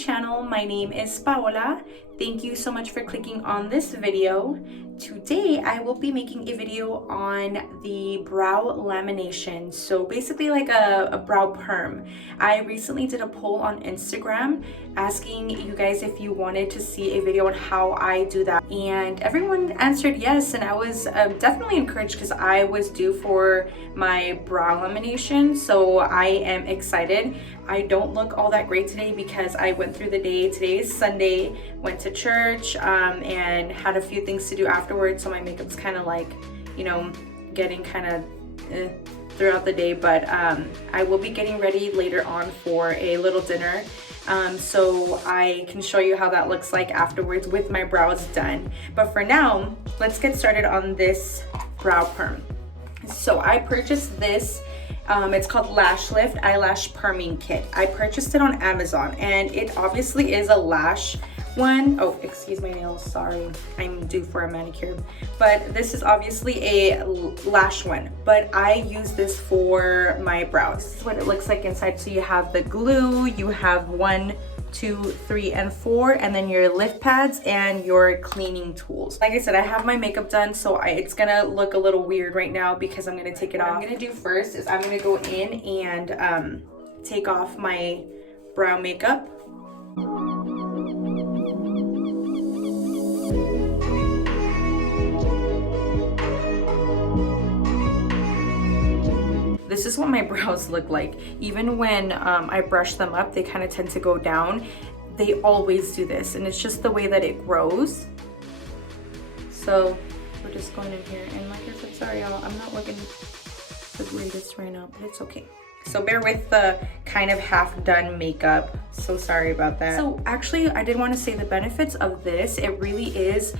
channel. My name is Paola. Thank you so much for clicking on this video. Today I will be making a video on the brow lamination. So basically like a brow perm. I recently did a poll on Instagram asking you guys if you wanted to see a video on how I do that, and everyone answered yes, and I was definitely encouraged because I was due for my brow lamination, so I am excited. I don't look all that great today because I went through the day. Today is Sunday, went to church and had a few things to do afterwards, so my makeup's kind of like, you know, getting kind of throughout the day, but I will be getting ready later on for a little dinner, so I can show you how that looks like afterwards with my brows done. But for now, let's get started on this brow perm. So I purchased this. It's called Lash Lift Eyelash Perming Kit. I purchased it on Amazon, and it obviously is a lash one. Oh, excuse my nails, sorry, I'm due for a manicure. But this is obviously a lash one, but I use this for my brows. This is what it looks like inside. So you have the glue, you have 1, 2, 3, and 4, and then your lift pads and your cleaning tools. Like I said, I have my makeup done, so it's gonna look a little weird right now because I'm gonna take it off. What I'm gonna do first is I'm gonna go in and take off my brow makeup. This is what my brows look like. Even when I brush them up, they kind of tend to go down. They always do this, and it's just the way that it grows. So we're just going in here, and like I said, sorry y'all, I'm not looking the greatest right now, but it's okay. So bear with the kind of half done makeup. So sorry about that. So actually, I did want to say the benefits of this. It really is,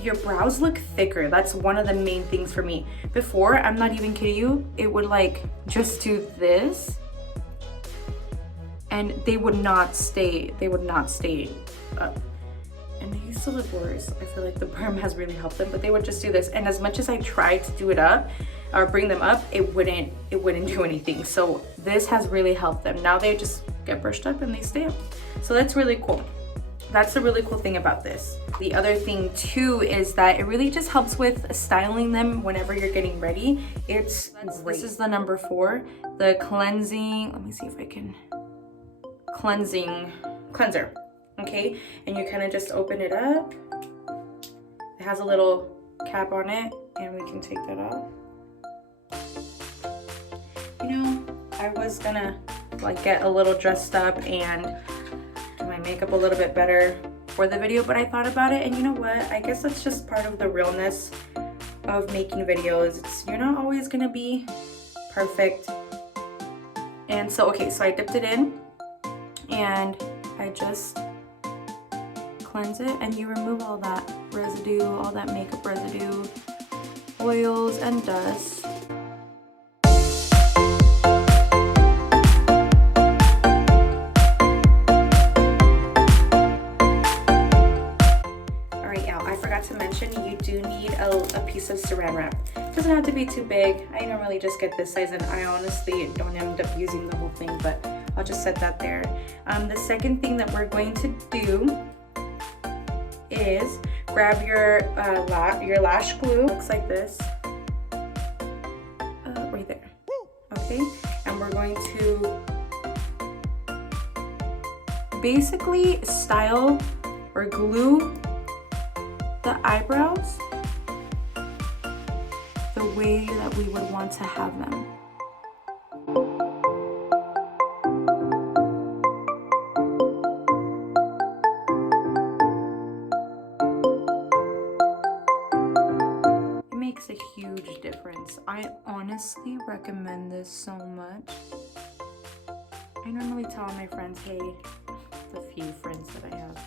your brows look thicker. That's one of the main things for me. Before, I'm not even kidding you, it would like just do this and they would not stay up. And they used to look worse. I feel like the perm has really helped them, but they would just do this. And as much as I tried to do it up or bring them up, it wouldn't do anything. So this has really helped them. Now they just get brushed up and they stay up. So that's really cool. That's the really cool thing about this. The other thing too is that it really just helps with styling them whenever you're getting ready. It's great. This is the number 4, the cleansing, let me see if I can, cleanser, okay? And you kind of just open it up. It has a little cap on it, and we can take that off. You know, I was gonna like get a little dressed up and makeup a little bit better for the video, but I thought about it, and you know what, I guess that's just part of the realness of making videos. You're not always gonna be perfect. And so okay, so I dipped it in and I just cleanse it, and you remove all that residue, all that makeup residue, oils and dust. To mention, you do need a piece of saran wrap. It doesn't have to be too big. I normally just get this size, and I honestly don't end up using the whole thing, but I'll just set that there. The second thing that we're going to do is grab your lash glue. Looks like this, right there. Okay, and we're going to basically style or glue the eyebrows the way that we would want to have them. It makes a huge difference. I honestly recommend this so much. I normally tell my friends, hey, the few friends that I have,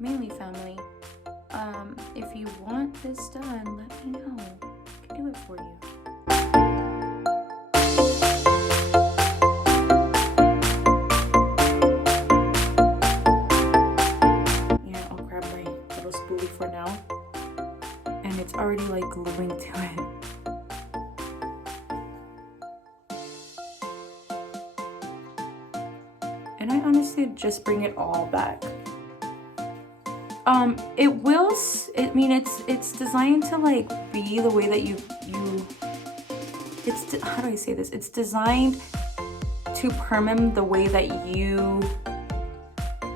mainly family, if you want this done, let me know. I can do it for you. Yeah, I'll grab my little spoolie for now, and it's already like gluing to it. and I honestly just bring it all back. It will, I mean, it's designed to like be the way that how do I say this? It's designed to perm the way that you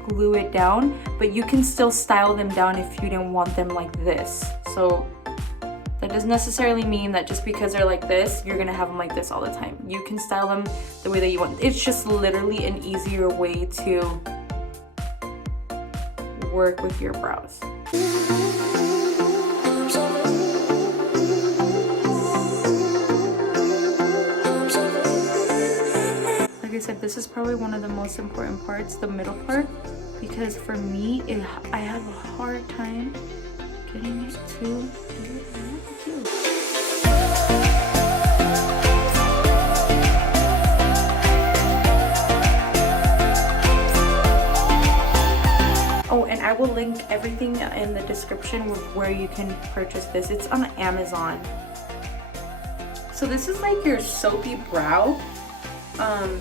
glue it down, but you can still style them down if you didn't want them like this. So that doesn't necessarily mean that just because they're like this, you're gonna have them like this all the time. You can style them the way that you want. It's just literally an easier way to work with your brows. Like I said, this is probably one of the most important parts, the middle part, because for me, I have a hard time getting it to do it. Oh, and I will link everything in the description where you can purchase this. It's on Amazon. So this is like your soapy brow,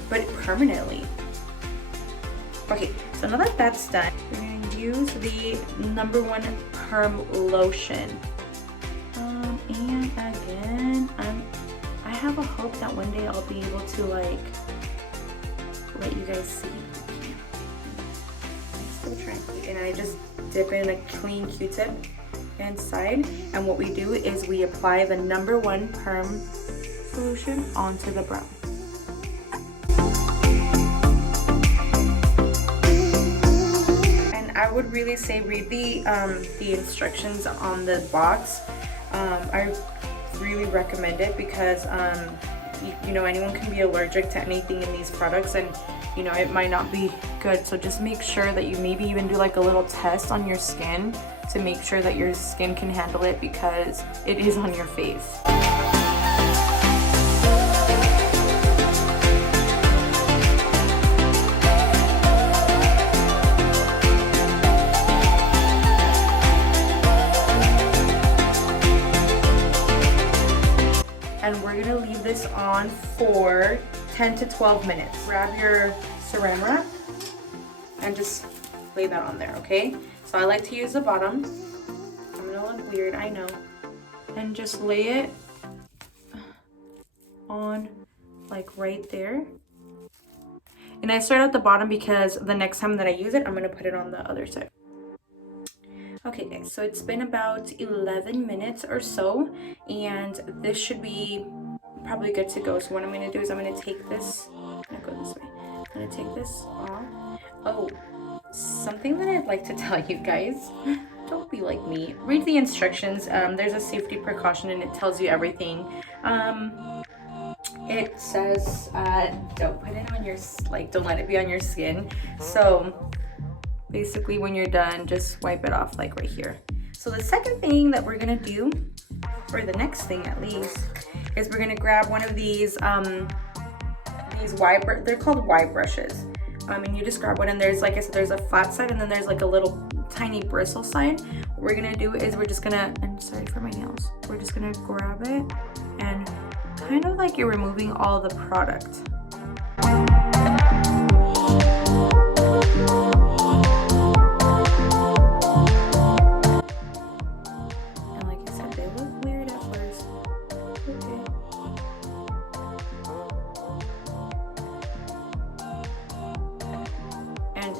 but permanently. Okay, so now that that's done, we're gonna use the #1 Perm Lotion. And again, I have a hope that one day I'll be able to like let you guys see. I'm still trying, and I just dip in a clean Q-tip inside, and what we do is we apply the #1 Perm solution onto the brow. I would really say read the instructions on the box. I really recommend it because you know, anyone can be allergic to anything in these products, and you know, it might not be good. So just make sure that you maybe even do like a little test on your skin to make sure that your skin can handle it, because it is on your face. And we're gonna leave this on for 10 to 12 minutes. Grab your saran wrap and just lay that on there, okay? So I like to use the bottom. I'm gonna look weird, I know. And just lay it on like right there. And I start at the bottom because the next time that I use it, I'm gonna put it on the other side. Okay guys, so it's been about 11 minutes or so, and this should be probably good to go. So what I'm going to do is I'm going to take this, I'm going to go this way. I'm going to take this off. Oh, something that I'd like to tell you guys, don't be like me. Read the instructions. There's a safety precaution and it tells you everything. It says don't put it on your, don't let it be on your skin. So basically when you're done, just wipe it off like right here. So the second thing that we're gonna do, or the next thing at least, is we're gonna grab one of these they're called Y brushes. And you just grab one, and there's, like I said, there's a flat side and then there's like a little tiny bristle side. What we're gonna do is we're just gonna, and sorry for my nails, we're just gonna grab it and kind of like you're removing all the product.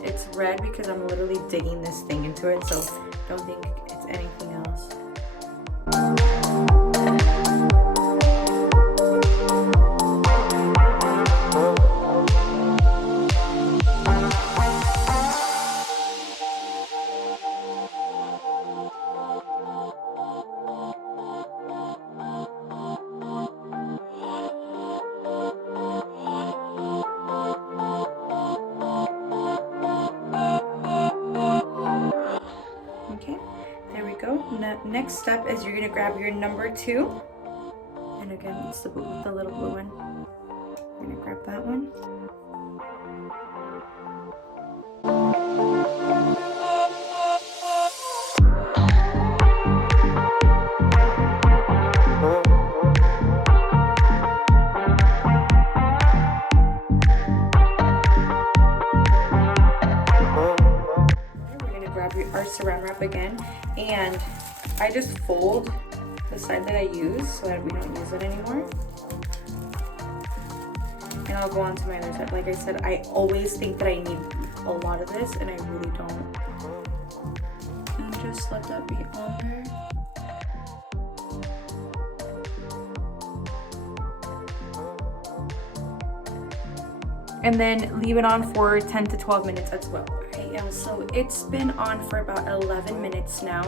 It's red because I'm literally digging this thing into it, so don't think it's anything else. Next step is you're gonna grab your #2, and again it's the little blue one. You're gonna grab that one. saran wrap again, and I just fold the side that I use so that we don't use it anymore. And I'll go on to my other side. Like I said, I always think that I need a lot of this, and I really don't. And just let that be on there. And then leave it on for 10 to 12 minutes as well. Okay, yeah, so it's been on for about 11 minutes now,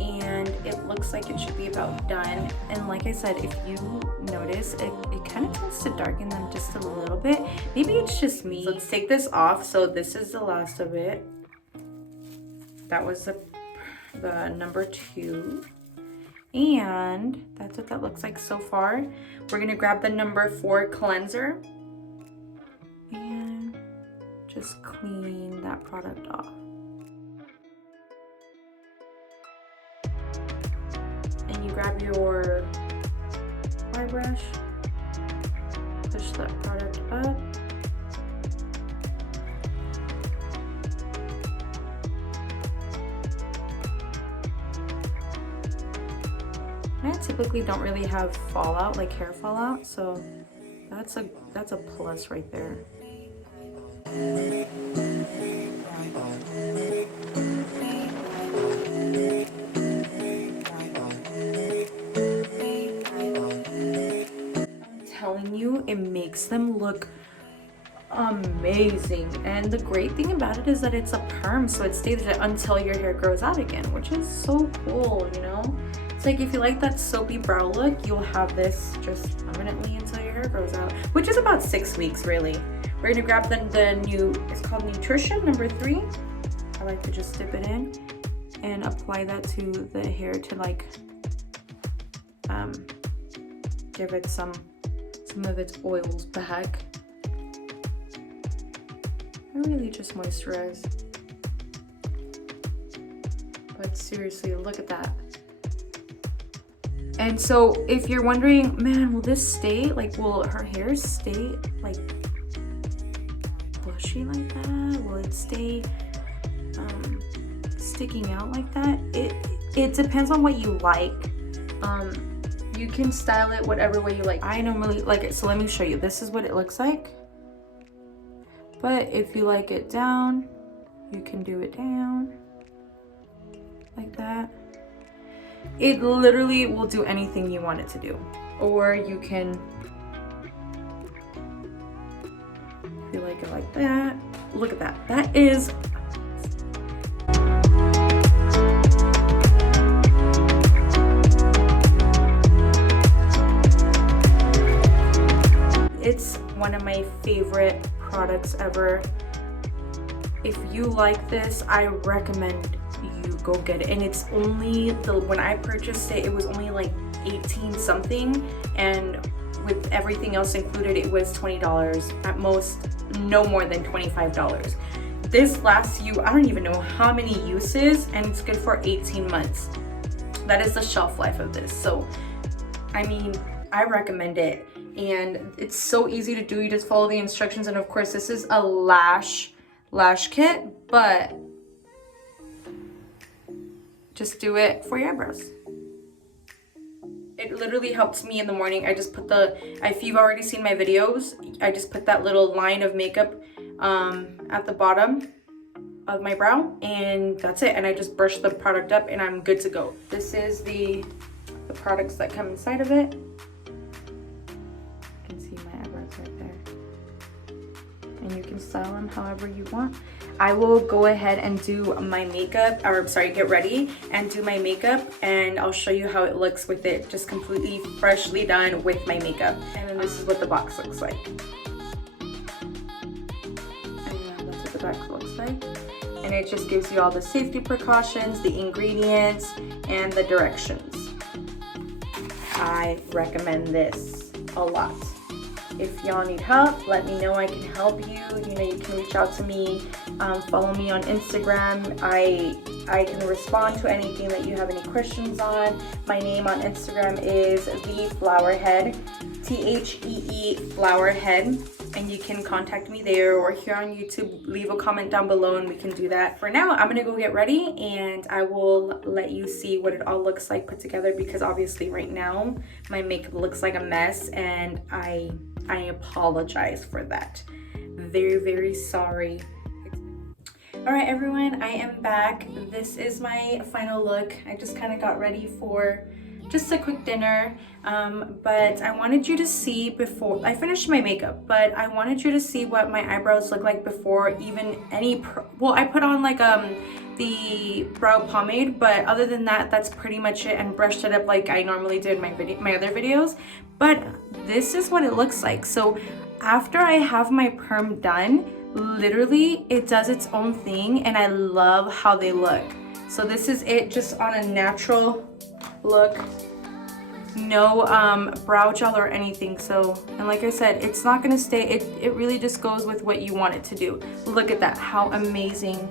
and it looks like it should be about done. And like I said, if you notice, it kind of tends to darken them just a little bit. Maybe it's just me. So let's take this off. So this is the last of it. That was the number 2. And that's what that looks like so far. We're gonna grab the number 4 cleanser and just clean that product off. And you grab your eye brush, push that product up. I typically don't really have fallout, like hair fallout, so that's a plus right there. I'm telling you, it makes them look amazing. And the great thing about it is that it's a perm, so it stays there until your hair grows out again, which is so cool, you know? It's like if you like that soapy brow look, you'll have this just permanently until your hair grows out, which is about 6 weeks really. We're gonna grab the new, it's called Nutrition number 3. I like to just dip it in and apply that to the hair to like give it some of its oils back. I really just moisturize. But seriously, look at that. And so if you're wondering, man, will this stay? Like, will her hair stay like bushy like that? Will it stay sticking out like that? It depends on what you like. You can style it whatever way you like. I normally like it, so let me show you. This is what it looks like. But if you like it down, you can do it down like that. It literally will do anything you want it to do. Or you can, if you like it like that, look at that. That is it's one of my favorite products ever. If you like this, I recommend you go get it. And it's only when I purchased it, it was only like 18 something, and with everything else included, it was $20 at most, no more than $25. This lasts you, I don't even know how many uses, and it's good for 18 months. That is the shelf life of this. So I mean, I recommend it, and it's so easy to do. You just follow the instructions, and of course this is a lash kit, but just do it for your eyebrows. It literally helps me in the morning. I just put if you've already seen my videos, I just put that little line of makeup at the bottom of my brow, and that's it. And I just brush the product up and I'm good to go. This is the products that come inside of it. You can see my eyebrows right there. And you can style them however you want. I will go ahead and do my makeup, or sorry, get ready and do my makeup, and I'll show you how it looks with it just completely freshly done with my makeup. And then this is what the box looks like. And that's what the box looks like. And it just gives you all the safety precautions, the ingredients, and the directions. I recommend this a lot. If y'all need help, let me know. I can help you. You know, you can reach out to me. Follow me on Instagram. I can respond to anything that you have any questions on. My name on Instagram is theflowerhead, THEE flower head, and you can contact me there or here on YouTube. Leave a comment down below and we can do that. For now, I'm gonna go get ready and I will let you see what it all looks like put together, because obviously right now my makeup looks like a mess and I apologize for that. Very, very sorry. All right, everyone, I am back. This is my final look. I just kind of got ready for just a quick dinner, but I wanted you to see before I finished my makeup, but I wanted you to see what my eyebrows look like before even any well, I put on like the brow pomade, but other than that, that's pretty much it, and brushed it up like I normally did in my other videos. But this is what it looks like. So after I have my perm done, literally it does its own thing, and I love how they look. So this is it, just on a natural look, no brow gel or anything. So, and like I said, it's not gonna stay, it really just goes with what you want it to do. Look at that, how amazing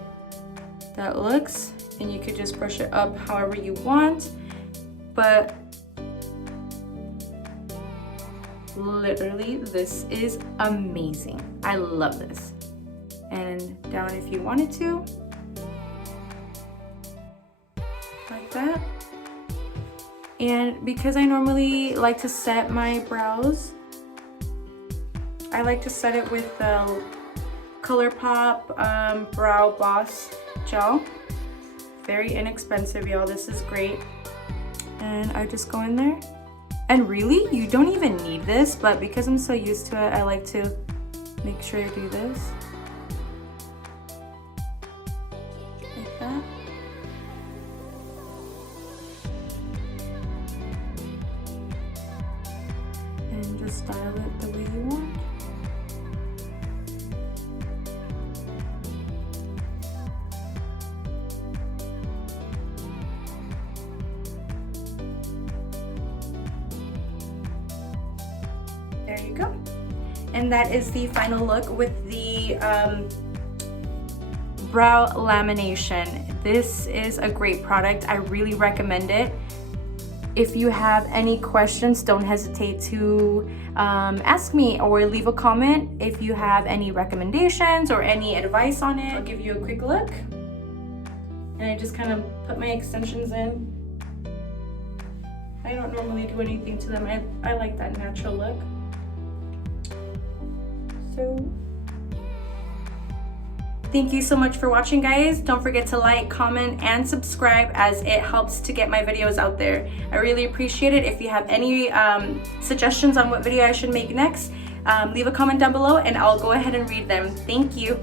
that looks. And you could just brush it up however you want, but literally this is amazing. I love this. And down if you wanted to, like that. And because I normally like to set my brows, I like to set it with the ColourPop Brow Boss gel. Very inexpensive, y'all. This is great. And I just go in there. And really, you don't even need this, but because I'm so used to it, I like to make sure to do this. Like that. And just style it the way you want. There you go. And that is the final look with the brow lamination. This is a great product. I really recommend it. If you have any questions, don't hesitate to ask me or leave a comment. If you have any recommendations or any advice on it, I'll give you a quick look. And I just kind of put my extensions in. I don't normally do anything to them. I like that natural look. So thank you so much for watching, guys. Don't forget to like, comment, and subscribe, as it helps to get my videos out there. I really appreciate it. If you have any suggestions on what video I should make next, leave a comment down below and I'll go ahead and read them. Thank you.